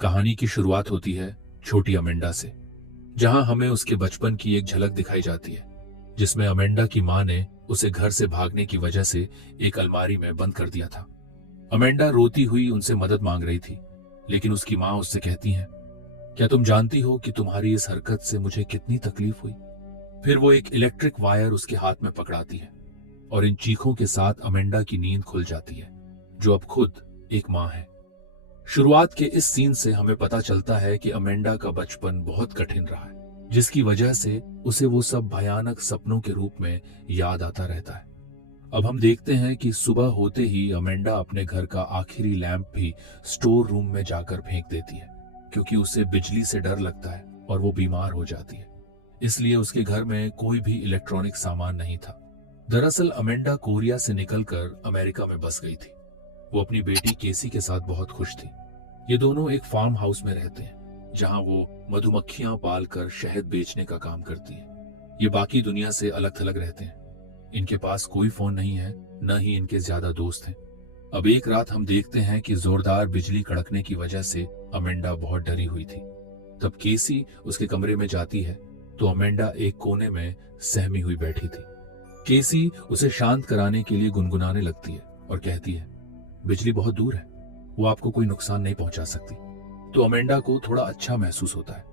कहानी की शुरुआत होती है छोटी अमेंडा से, जहां हमें उसके बचपन की एक झलक दिखाई जाती है, जिसमें अमेंडा की मां ने उसे घर से भागने की वजह से एक अलमारी में बंद कर दिया था। अमेंडा रोती हुई उनसे मदद मांग रही थी, लेकिन उसकी मां उससे कहती हैं, क्या तुम जानती हो कि तुम्हारी इस हरकत से मुझे कितनी तकलीफ हुई? फिर वो एक इलेक्ट्रिक वायर उसके हाथ में पकड़ाती है और इन चीखों के साथ अमेंडा की नींद खुल जाती है, जो अब खुद एक मां है। शुरुआत के इस सीन से हमें पता चलता है कि अमेंडा का बचपन बहुत कठिन रहा है, जिसकी वजह से उसे वो सब भयानक सपनों के रूप में याद आता रहता है। अब हम देखते हैं कि सुबह होते ही अमेंडा अपने घर का आखिरी लैंप भी स्टोर रूम में जाकर फेंक देती है, क्योंकि उसे बिजली से डर लगता है और वो बीमार हो जाती है। इसलिए उसके घर में कोई भी इलेक्ट्रॉनिक सामान नहीं था। दरअसल अमेंडा कोरिया से निकलकर अमेरिका में बस गई थी। वो अपनी बेटी केसी के साथ बहुत खुश थी। ये दोनों एक फार्म हाउस में रहते हैं, जहां वो मधुमक्खियां पालकर शहद बेचने का काम करती है। ये बाकी दुनिया से अलग थलग रहते हैं। इनके पास कोई फोन नहीं है, न ही इनके ज्यादा दोस्त हैं। अब एक रात हम देखते हैं कि जोरदार बिजली कड़कने की वजह से अमेंडा बहुत डरी हुई थी। तब केसी उसके कमरे में जाती है तो अमेंडा एक कोने में सहमी हुई बैठी थी। केसी उसे शांत कराने के लिए गुनगुनाने लगती है और कहती है, बिजली बहुत दूर है, वो आपको कोई नुकसान नहीं पहुंचा सकती। तो अमेंडा को थोड़ा अच्छा महसूस होता है।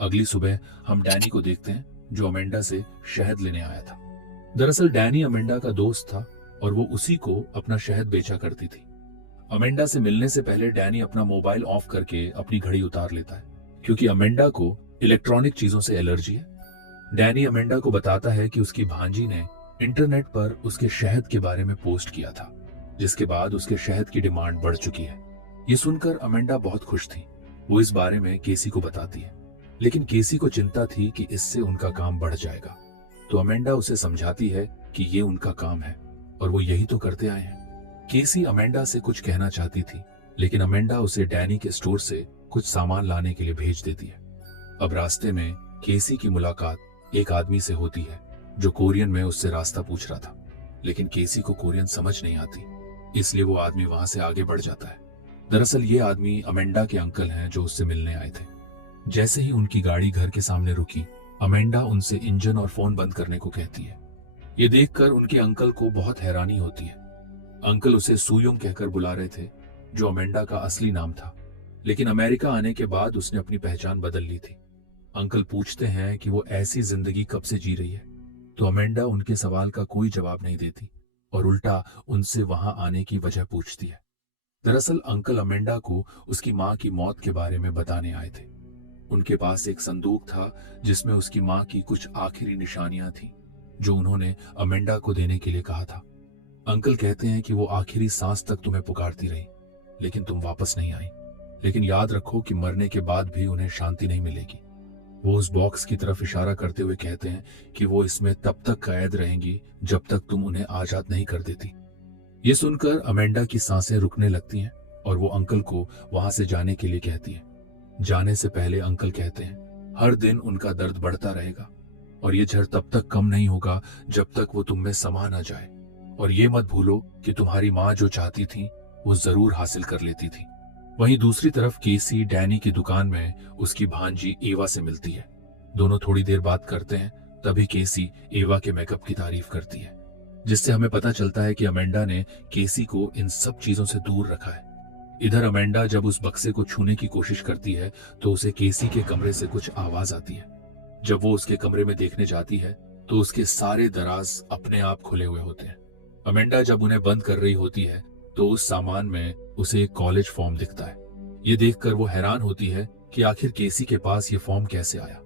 अगली सुबह हम डैनी को देखते हैं, जो अमेंडा से शहद लेने आया था। दरअसल डैनी अमेंडा का दोस्त था और वो उसी को अपना शहद बेचा करती थी। अमेंडा से मिलने से पहले डैनी अपना मोबाइल ऑफ करके अपनी घड़ी उतार लेता है, क्योंकि अमेंडा को इलेक्ट्रॉनिक चीजों से एलर्जी है। डैनी अमेंडा को बताता है कि उसकी भांजी ने इंटरनेट पर उसके शहद के बारे में पोस्ट किया था, जिसके बाद उसके शहद की डिमांड बढ़ चुकी है। ये सुनकर अमेंडा बहुत खुश थी। वो इस बारे में केसी को बताती है, लेकिन केसी को चिंता थी कि इससे उनका काम बढ़ जाएगा। तो अमेंडा उसे समझाती है कि ये उनका काम है और वो यही तो करते आए हैं। केसी अमेंडा से कुछ कहना चाहती थी, लेकिन अमेंडा उसे डैनी के स्टोर से कुछ सामान लाने के लिए भेज देती है। अब रास्ते में केसी की मुलाकात एक आदमी से होती है, जो कोरियन में उससे रास्ता पूछ रहा था, लेकिन केसी को कोरियन समझ नहीं आती, इसलिए वो आदमी वहां से आगे बढ़ जाता है। दरअसल ये आदमी अमेंडा के अंकल हैं, जो उससे मिलने आए थे। जैसे ही उनकी गाड़ी घर के सामने रुकी, अमेंडा उनसे इंजन और फोन बंद करने को कहती है। ये देखकर उनके अंकल को बहुत हैरानी होती है। अंकल उसे सुयोंग कहकर बुला रहे थे, जो अमेंडा का असली नाम था, लेकिन अमेरिका आने के बाद उसने अपनी पहचान बदल ली थी। अंकल पूछते हैं कि वो ऐसी जिंदगी कब से जी रही है, तो अमेंडा उनके सवाल का कोई जवाब नहीं देती और उल्टा उनसे वहां आने की वजह पूछती है। दरअसल अंकल अमेंडा को उसकी मां की मौत के बारे में बताने आए थे। उनके पास एक संदूक था, जिसमें उसकी मां की कुछ आखिरी निशानियां थीं, जो उन्होंने अमेंडा को देने के लिए कहा था। अंकल कहते हैं कि वो आखिरी सांस तक तुम्हें पुकारती रही, लेकिन तुम वापस नहीं आई। लेकिन याद रखो कि मरने के बाद भी उन्हें शांति नहीं मिलेगी। वो उस बॉक्स की तरफ इशारा करते हुए कहते हैं कि वो इसमें तब तक कैद रहेंगी जब तक तुम उन्हें आजाद नहीं कर देती। ये सुनकर अमेंडा की सांसें रुकने लगती हैं और वो अंकल को वहां से जाने के लिए कहती है। जाने से पहले अंकल कहते हैं, हर दिन उनका दर्द बढ़ता रहेगा और ये झड़ तब तक कम नहीं होगा जब तक वो तुम में समा ना जाए। और ये मत भूलो कि तुम्हारी माँ जो चाहती थी वो जरूर हासिल कर लेती थी। वहीं दूसरी तरफ केसी डैनी की दुकान में उसकी भांजी एवा से मिलती है। दोनों थोड़ी देर बात करते हैं, तभी केसी एवा के मेकअप की तारीफ करती है, जिससे हमें पता चलता है कि अमेंडा ने केसी को इन सब चीजों से दूर रखा है। इधर अमेंडा जब उस बक्से को छूने की कोशिश करती है तो उसे केसी के कमरे से कुछ आवाज आती है। जब वो उसके कमरे में देखने जाती है तो उसके सारे दराज अपने आप खुले हुए होते हैं। अमेंडा जब उन्हें बंद कर रही होती है तो उस सामान में उसे एक कॉलेज फॉर्म दिखता है। ये देखकर वो हैरान होती है कि आखिर केसी के पास ये फॉर्म कैसे आया।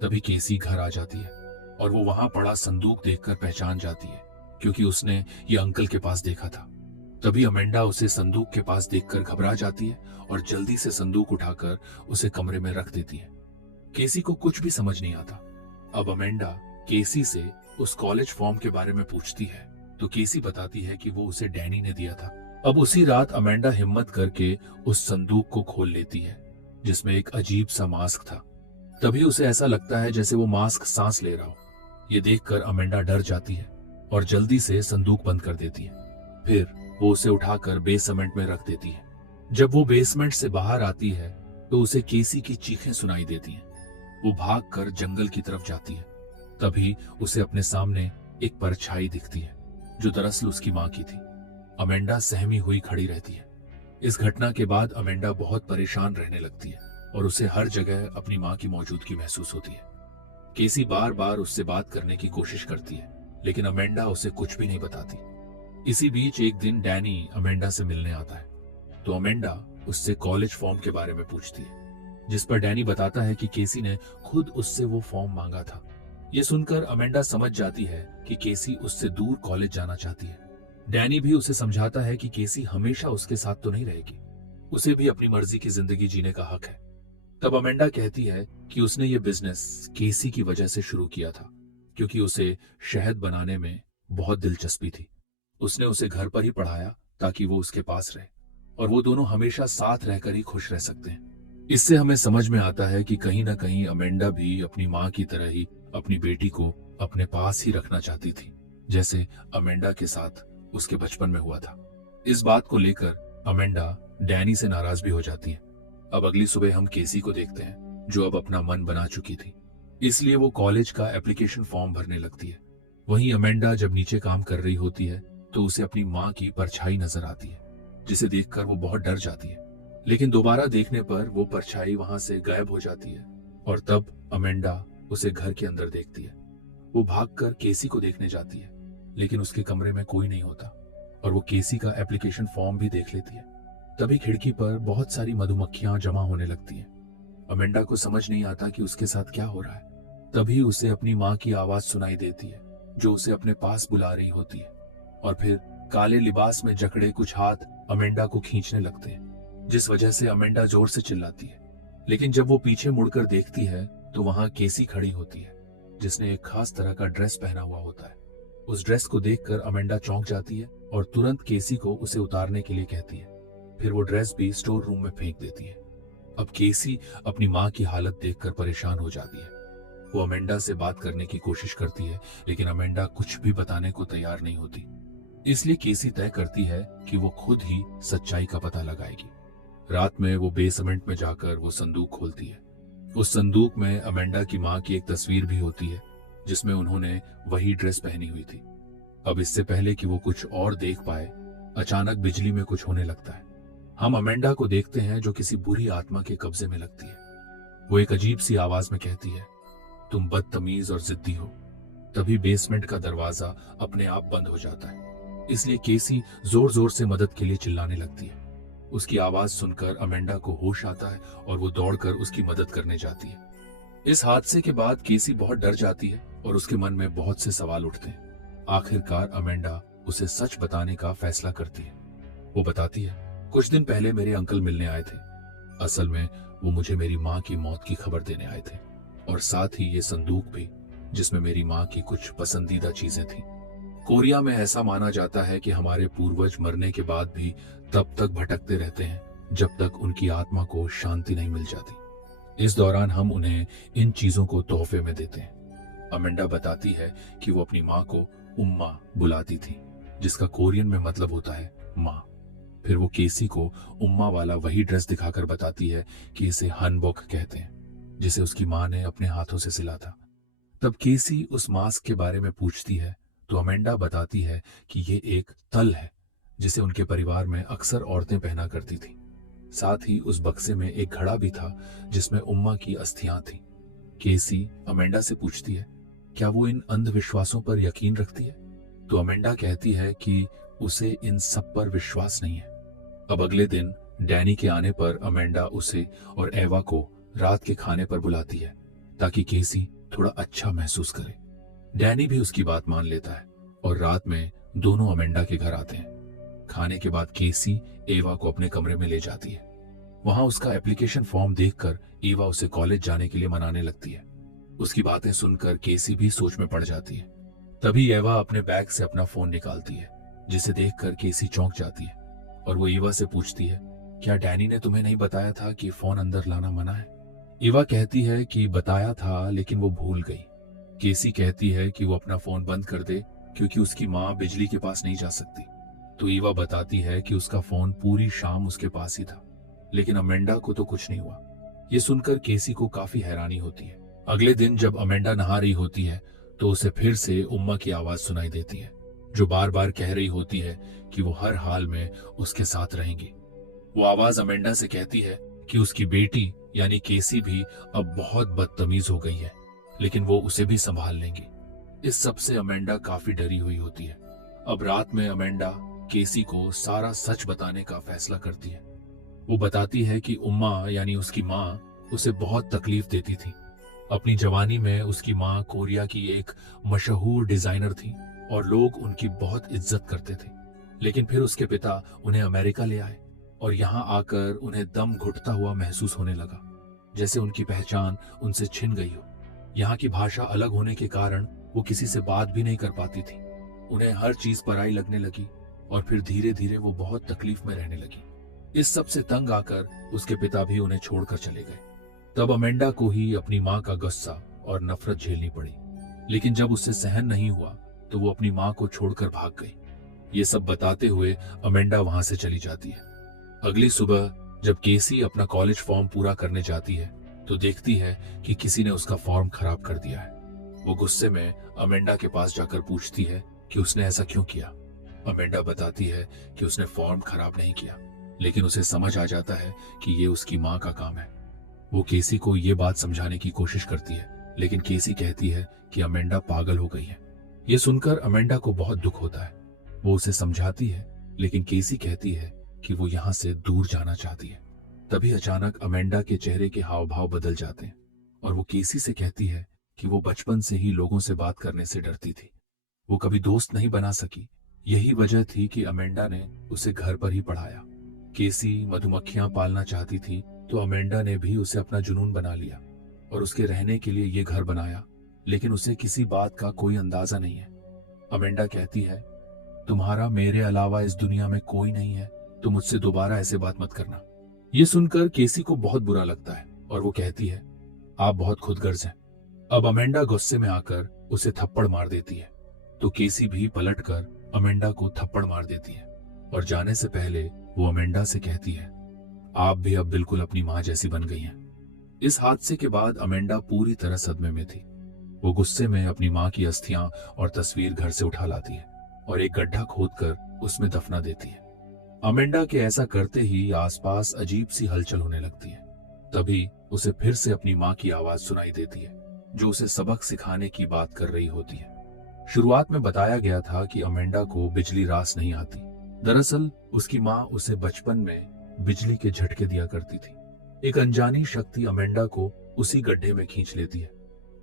तभी केसी घर आ जाती है और वो वहां पड़ा संदूक देखकर पहचान जाती है, क्योंकि उसने ये अंकल के पास देखा था। तभी अमेंडा उसे संदूक के पास देखकर घबरा जाती है और जल्दी से संदूक उठाकर उसे कमरे में रख देती है। केसी को कुछ भी समझ नहीं आता। अब अमेंडा केसी से उस कॉलेज फॉर्म के बारे में पूछती है तो केसी बताती है कि वो उसे डैनी ने दिया था। अब उसी रात अमेंडा हिम्मत करके उस संदूक को खोल लेती है, जिसमें एक अजीब सा मास्क था। तभी उसे ऐसा लगता है जैसे वो मास्क सांस ले रहा हो। ये देखकर अमेंडा डर जाती है और जल्दी से संदूक बंद कर देती है। फिर वो उसे उठाकर बेसमेंट में रख देती है। जब वो बेसमेंट से बाहर आती है तो उसे केसी की चीखें सुनाई देती हैं। वो भागकर जंगल की तरफ जाती है। तभी उसे अपने सामने एक परछाई दिखती है जो दरअसल उसकी मां की थी। अमेंडा सहमी हुई खड़ी रहती है। इस घटना के बाद अमेंडा बहुत परेशान रहने लगती है और उसे हर जगह अपनी मां की मौजूदगी महसूस होती है। केसी बार बार उससे बात करने की कोशिश करती है, लेकिन अमेंडा उसे कुछ भी नहीं बताती। इसी बीच एक दिन डैनी अमेंडा से मिलने आता है तो अमेंडा उससे कॉलेज फॉर्म के बारे में पूछती है, जिस पर डैनी बताता है कि केसी ने खुद उससे वो फॉर्म मांगा था। ये सुनकर अमेंडा समझ जाती है कि केसी उससे दूर कॉलेज जाना चाहती है। डैनी भी उसे समझाता है कि केसी हमेशा उसके साथ तो नहीं रहेगी, उसे भी अपनी मर्जी की जिंदगी जीने का हक है। तब अमेंडा कहती है कि उसने ये बिजनेस केसी की वजह से शुरू किया था, क्योंकि उसे शहद बनाने में बहुत दिलचस्पी थी। उसने उसे घर पर ही पढ़ाया ताकि वो उसके पास रहे और वो दोनों हमेशा साथ रहकर ही खुश रह सकते हैं। इससे हमें समझ में आता है कि कहीं ना कहीं अमेंडा भी अपनी मां की तरह ही अपनी बेटी को अपने पास ही रखना चाहती थी, जैसे अमेंडा के साथ उसके बचपन में हुआ था। इस बात को लेकर अमेंडा डैनी से नाराज भी हो जाती है। अब अगली सुबह हम केसी को देखते हैं, जो अब अपना मन बना चुकी थी, इसलिए वो कॉलेज का एप्लीकेशन फॉर्म भरने लगती है। वहीं अमेंडा जब नीचे काम कर रही होती है तो उसे अपनी मां की परछाई नजर आती है, जिसे देखकर वो बहुत डर जाती है। लेकिन दोबारा देखने पर वो परछाई वहां से गायब हो जाती है और तब अमेंडा उसे घर के अंदर देखती है। वो भागकर केसी को देखने जाती है, लेकिन उसके कमरे में कोई नहीं होता और वो केसी का एप्लीकेशन फॉर्म भी देख लेती है। तभी खिड़की पर बहुत सारी मधुमक्खियां जमा होने लगती हैं। अमेंडा को समझ नहीं आता कि उसके साथ क्या हो रहा है। तभी उसे अपनी मां की आवाज सुनाई देती है, जो उसे अपने पास बुला रही होती है और फिर काले लिबास में जकड़े कुछ हाथ अमेंडा को खींचने लगते हैं, जिस वजह से अमेंडा जोर से चिल्लाती है। लेकिन जब वो पीछे मुड़कर देखती है तो वहां केसी खड़ी होती है, जिसने एक खास तरह का ड्रेस पहना हुआ होता है। उस ड्रेस को देखकर अमेंडा चौंक जाती है और तुरंत केसी को उसे उतारने के लिए कहती है। फिर वो ड्रेस भी स्टोर रूम में फेंक देती है। अब केसी अपनी मां की हालत देखकर परेशान हो जाती है। वो अमेंडा से बात करने की कोशिश करती है, लेकिन अमेंडा कुछ भी बताने को तैयार नहीं होती। इसलिए केसी तय करती है कि वो खुद ही सच्चाई का पता लगाएगी। रात में वो बेसमेंट में जाकर वो संदूक खोलती है। उस संदूक में अमेंडा की मां की एक तस्वीर भी होती है, जिसमें उन्होंने वही ड्रेस पहनी हुई थी। अब इससे पहले कि वो कुछ और देख पाए, अचानक बिजली में कुछ होने लगता है। हम अमेंडा को देखते हैं जो किसी बुरी आत्मा के कब्जे में लगती है। वो एक अजीब सी आवाज में कहती है, तुम बदतमीज और जिद्दी हो। तभी बेसमेंट का दरवाजा अपने आप बंद हो जाता है, इसलिए केसी जोर जोर से मदद के लिए चिल्लाने लगती है। उसकी आवाज सुनकर अमेंडा को होश आता है और वो दौड़कर उसकी मदद करने जाती है। इस हादसे के बाद केसी बहुत डर जाती है और उसके मन में बहुत से सवाल उठते हैं। आखिरकार अमेंडा उसे सच बताने का फैसला करती है। वो बताती है, कुछ दिन पहले मेरे अंकल मिलने आए थे। असल में वो मुझे मेरी मां की मौत की खबर देने आए थे और साथ ही ये संदूक भी, जिसमें मेरी मां की कुछ पसंदीदा चीजें थी। कोरिया में ऐसा माना जाता है कि हमारे पूर्वज मरने के बाद भी तब तक भटकते रहते हैं जब तक उनकी आत्मा को शांति नहीं मिल जाती। इस दौरान हम उन्हें इन चीजों को तोहफे में देते हैं। अमेंडा बताती है कि वो अपनी मां को उम्मा बुलाती थी, जिसका कोरियन में मतलब होता है मां। फिर वो केसी को उम्मा वाला वही ड्रेस दिखाकर बताती है कि इसे हनबोक कहते हैं, जिसे उसकी मां ने अपने हाथों से सिला था। तब केसी उस मास्क के बारे में पूछती है तो अमेंडा बताती है कि ये एक तल है, जिसे उनके परिवार में अक्सर औरतें पहना करती थीं। साथ ही उस बक्से में एक घड़ा भी था जिसमें उम्मा की अस्थियां थीं। केसी अमेंडा से पूछती है, क्या वो इन अंधविश्वासों पर यकीन रखती है? तो अमेंडा कहती है कि उसे इन सब पर विश्वास नहीं है। अब अगले दिन डैनी के आने पर अमेंडा उसे और एवा को रात के खाने पर बुलाती है, ताकि केसी थोड़ा अच्छा महसूस करे। डैनी भी उसकी बात मान लेता है और रात में दोनों अमेंडा के घर आते हैं। खाने के बाद केसी एवा को अपने कमरे में ले जाती है। वहां उसका एप्लीकेशन फॉर्म देखकर एवा उसे कॉलेज जाने के लिए मनाने लगती है। उसकी बातें सुनकर केसी भी सोच में पड़ जाती है। तभी एवा अपने बैग से अपना फोन निकालती है, जिसे देखकर केसी चौंक जाती है और वो एवा से पूछती है, क्या डैनी ने तुम्हें नहीं बताया था कि फोन अंदर लाना मना है? एवा कहती है कि बताया था, लेकिन वो भूल गई। केसी कहती है कि वो अपना फोन बंद कर दे, क्योंकि उसकी मां बिजली के पास नहीं जा सकती। तो ईवा बताती है कि उसका फोन पूरी शाम उसके पास ही था, लेकिन अमेंडा को तो कुछ नहीं हुआ। ये सुनकर केसी को काफी हैरानी होती है। अगले दिन जब अमेंडा नहा रही होती है तो उसे फिर से उम्मा की आवाज सुनाई देती है, जो बार बार कह रही होती है कि वो हर हाल में उसके साथ रहेंगी। वो आवाज अमेंडा से कहती है कि उसकी बेटी यानी केसी भी अब बहुत बदतमीज हो गई है, लेकिन वो उसे भी संभाल लेंगी। इस सब से अमेंडा काफी डरी हुई होती है। अब रात में अमेंडा केसी को सारा सच बताने का फैसला करती है। वो बताती है कि उम्मा यानी उसकी माँ उसे बहुत तकलीफ देती थी। अपनी जवानी में उसकी माँ कोरिया की एक मशहूर डिजाइनर थी और लोग उनकी बहुत इज्जत करते थे। लेकिन फिर उसके पिता उन्हें अमेरिका ले आए और यहाँ आकर उन्हें दम घुटता हुआ महसूस होने लगा, जैसे उनकी पहचान उनसे छिन गई हो। यहाँ की भाषा अलग होने के कारण वो किसी से बात भी नहीं कर पाती थी। उन्हें हर चीज पराई लगने लगी और फिर धीरे धीरे वो बहुत तकलीफ में रहने लगी। इस सब से तंग आकर उसके पिता भी उन्हें छोड़कर चले गए। तब अमेंडा को ही अपनी माँ का गुस्सा और नफरत झेलनी पड़ी, लेकिन जब उससे सहन नहीं हुआ तो वो अपनी माँ को छोड़कर भाग गई। ये सब बताते हुए अमेंडा वहां से चली जाती है। अगली सुबह जब केसी अपना कॉलेज फॉर्म पूरा करने जाती है तो देखती है कि किसी ने उसका फॉर्म खराब कर दिया है। वो गुस्से में अमेंडा के पास जाकर पूछती है कि उसने ऐसा क्यों किया। अमेंडा बताती है कि उसने फॉर्म खराब नहीं किया, लेकिन उसे समझ आ जाता है कि ये उसकी माँ का काम है। वो केसी को ये बात समझाने की कोशिश करती है, लेकिन केसी कहती है कि अमेंडा पागल हो गई है। ये सुनकर अमेंडा को बहुत दुख होता है। वो उसे समझाती है, लेकिन केसी कहती है कि वो यहाँ से दूर जाना चाहती है। तभी अचानक अमेंडा के चेहरे के हाव भाव बदल जाते हैं और वो केसी से कहती है कि वो बचपन से ही लोगों से बात करने से डरती थी। वो कभी दोस्त नहीं बना सकी। यही वजह थी कि अमेंडा ने उसे घर पर ही पढ़ाया। केसी मधुमक्खियां पालना चाहती थी तो अमेंडा ने भी उसे अपना जुनून बना लिया और उसके रहने के लिए ये घर बनाया, लेकिन उसे किसी बात का कोई अंदाजा नहीं है। अमेंडा कहती है, तुम्हारा मेरे अलावा इस दुनिया में कोई नहीं है, तो मुझसे दोबारा ऐसे बात मत करना। ये सुनकर केसी को बहुत बुरा लगता है और वो कहती है, आप बहुत खुदगर्ज हैं। अब अमेंडा गुस्से में आकर उसे थप्पड़ मार देती है, तो केसी भी पलटकर अमेंडा को थप्पड़ मार देती है और जाने से पहले वो अमेंडा से कहती है, आप भी अब बिल्कुल अपनी माँ जैसी बन गई हैं। इस हादसे के बाद अमेंडा पूरी तरह सदमे में थी। वो गुस्से में अपनी माँ की अस्थियां और तस्वीर घर से उठा लाती है और एक गड्ढा खोदकर उसमें दफना देती है। अमेंडा के ऐसा करते ही आसपास अजीब सी हलचल होने लगती है। तभी उसे फिर से अपनी माँ की आवाज सुनाई देती है, जो उसे सबक सिखाने की बात कर रही होती है। शुरुआत में बताया गया था कि अमेंडा को बिजली रास नहीं आती। दरअसल उसकी माँ उसे बचपन में बिजली के झटके दिया करती थी। एक अनजानी शक्ति अमेंडा को उसी गड्ढे में खींच लेती है।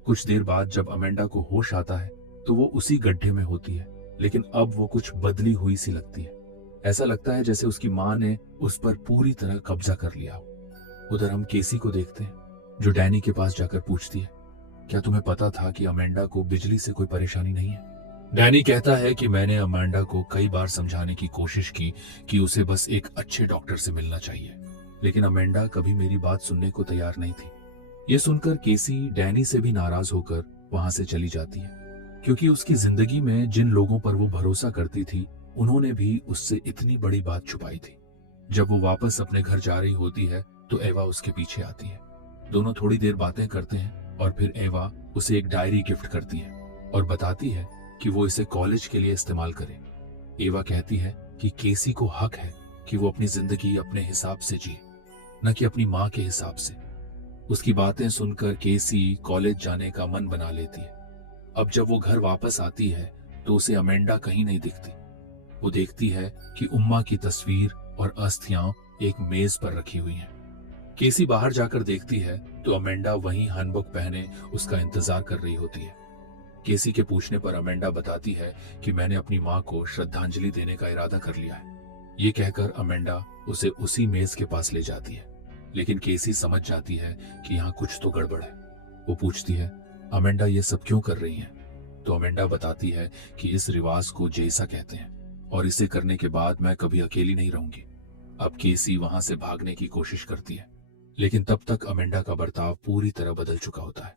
कुछ देर बाद जब अमेंडा को होश आता है तो वो उसी गड्ढे में होती है, लेकिन अब वो कुछ बदली हुई सी लगती है। ऐसा लगता है जैसे उसकी माँ ने उस पर पूरी तरह कब्जा कर लिया हो। उधर हम केसी को देखते हैं, जो डैनी के पास जाकर पूछती है, क्या तुम्हें पता था कि अमेंडा को बिजली से कोई परेशानी नहीं है? डैनी कहता है कि मैंने अमेंडा को कई बार समझाने की कोशिश की कि उसे बस एक अच्छे डॉक्टर से मिलना चाहिए, लेकिन अमेंडा कभी मेरी बात सुनने को तैयार नहीं थी। ये सुनकर केसी डैनी से भी नाराज होकर वहां से चली जाती है, क्योंकि उसकी जिंदगी में जिन लोगों पर वो भरोसा करती थी उन्होंने भी उससे इतनी बड़ी बात छुपाई थी। जब वो वापस अपने घर जा रही होती है तो एवा उसके पीछे आती है। दोनों थोड़ी देर बातें करते हैं और फिर एवा उसे एक डायरी गिफ्ट करती है और बताती है कि वो इसे कॉलेज के लिए इस्तेमाल करे। एवा कहती है कि केसी को हक है कि वो अपनी जिंदगी अपने हिसाब से जिए, न कि अपनी माँ के हिसाब से। उसकी बातें सुनकर केसी कॉलेज जाने का मन बना लेती है। अब जब वो घर वापस आती है तो उसे अमेंडा कहीं नहीं दिखती। वो देखती है कि उम्मा की तस्वीर और अस्थियां एक मेज पर रखी हुई हैं। केसी बाहर जाकर देखती है तो अमेंडा वहीं हनबुक पहने उसका इंतजार कर रही होती है। केसी के पूछने पर अमेंडा बताती है कि मैंने अपनी माँ को श्रद्धांजलि देने का इरादा कर लिया है। ये कहकर अमेंडा उसे उसी मेज के पास ले जाती है, लेकिन केसी समझ जाती है कि यहाँ कुछ तो गड़बड़ है। वो पूछती है, अमेंडा ये सब क्यों कर रही हैं? तो अमेंडा बताती है कि इस रिवाज को जैसा कहते हैं और इसे करने के बाद मैं कभी अकेली नहीं रहूंगी। अब केसी वहां से भागने की कोशिश करती है, लेकिन तब तक अमेंडा का बर्ताव पूरी तरह बदल चुका होता है।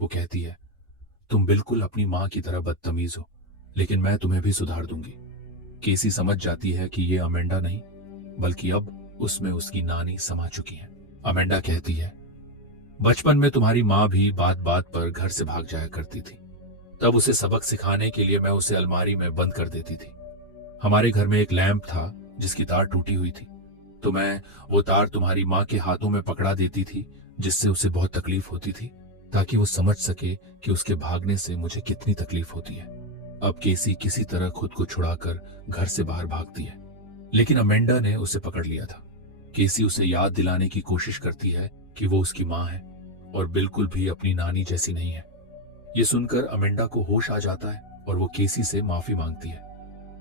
वो कहती है, तुम बिल्कुल अपनी माँ की तरह बदतमीज हो, लेकिन मैं तुम्हें भी सुधार दूंगी। केसी समझ जाती है कि ये अमेंडा नहीं बल्कि अब उसमें उसकी नानी समा चुकी है। अमेंडा कहती है, बचपन में तुम्हारी माँ भी बात बात पर घर से भाग जाया करती थी। तब उसे सबक सिखाने के लिए मैं उसे अलमारी में बंद कर देती थी। हमारे घर में एक लैंप था जिसकी तार टूटी हुई थी, तो मैं वो तार तुम्हारी माँ के हाथों में पकड़ा देती थी, जिससे उसे बहुत तकलीफ होती थी, ताकि वो समझ सके कि उसके भागने से मुझे कितनी तकलीफ होती है। अब केसी किसी तरह खुद को छुड़ाकर घर से बाहर भागती है, लेकिन अमेंडा ने उसे पकड़ लिया था। केसी उसे याद दिलाने की कोशिश करती है कि वो उसकी माँ है और बिल्कुल भी अपनी नानी जैसी नहीं है। ये सुनकर अमेंडा को होश आ जाता है और वो केसी से माफी मांगती है।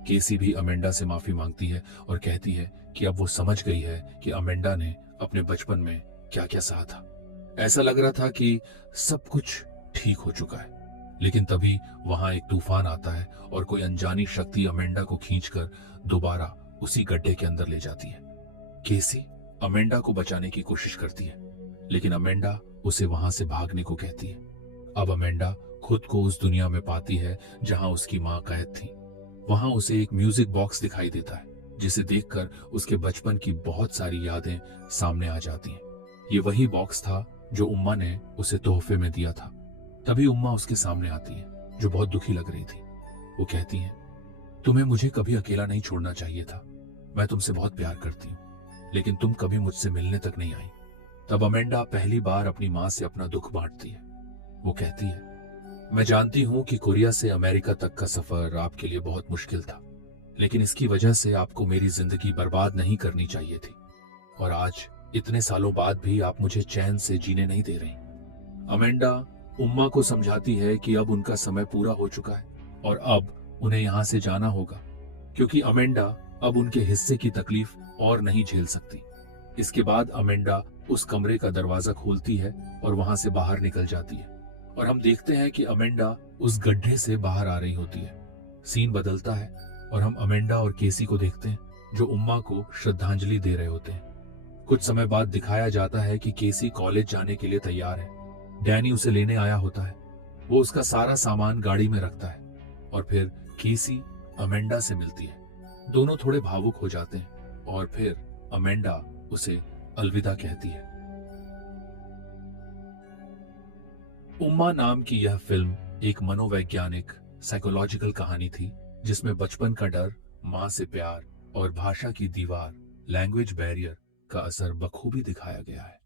केसी भी अमेंडा से माफी मांगती है और कहती है कि अब वो समझ गई है कि अमेंडा ने अपने बचपन में क्या क्या सहा था। ऐसा लग रहा था कि सब कुछ ठीक हो चुका है, लेकिन तभी वहां एक तूफान आता है और कोई अनजानी शक्ति अमेंडा को खींचकर दोबारा उसी गड्ढे के अंदर ले जाती है। केसी अमेंडा को बचाने की कोशिश करती है, लेकिन अमेंडा उसे वहां से भागने को कहती है। अब अमेंडा खुद को उस दुनिया में पाती है जहां उसकी माँ कैद थी। वहां उसे एक म्यूजिक बॉक्स दिखाई देता है, जिसे देखकर उसके बचपन की बहुत सारी यादें सामने आ जाती हैं। ये वही बॉक्स था जो उम्मा ने उसे तोहफे में दिया था। तभी उम्मा उसके सामने आती है, जो बहुत दुखी लग रही थी। वो कहती है, तुम्हें मुझे कभी अकेला नहीं छोड़ना चाहिए था। मैं तुमसे बहुत प्यार करती हूँ, लेकिन तुम कभी मुझसे मिलने तक नहीं आई। तब अमेंडा पहली बार अपनी माँ से अपना दुख बांटती है। वो कहती है, मैं जानती हूँ कि कोरिया से अमेरिका तक का सफर आपके लिए बहुत मुश्किल था, लेकिन इसकी वजह से आपको मेरी जिंदगी बर्बाद नहीं करनी चाहिए थी। और आज इतने सालों बाद भी आप मुझे चैन से जीने नहीं दे रही। अमेंडा उम्मा को समझाती है कि अब उनका समय पूरा हो चुका है और अब उन्हें यहां से जाना होगा, क्योंकि अमेंडा अब उनके हिस्से की तकलीफ और नहीं झेल सकती। इसके बाद अमेंडा उस कमरे का दरवाजा खोलती है और वहां से बाहर निकल जाती है, और हम देखते हैं कि अमेंडा उस गड्ढे से बाहर आ रही होती है। सीन बदलता है और हम अमेंडा और केसी को देखते हैं, जो उम्मा को श्रद्धांजलि दे रहे होते हैं। कुछ समय बाद दिखाया जाता है कि केसी कॉलेज जाने के लिए तैयार है। डैनी उसे लेने आया होता है। वो उसका सारा सामान गाड़ी में रखता है और फिर केसी अमेंडा से मिलती है। दोनों थोड़े भावुक हो जाते हैं और फिर अमेंडा उसे अलविदा कहती है। उम्मा नाम की यह फिल्म एक मनोवैज्ञानिक साइकोलॉजिकल कहानी थी, जिसमें बचपन का डर, माँ से प्यार और भाषा की दीवार, लैंग्वेज बैरियर का असर बखूबी दिखाया गया है।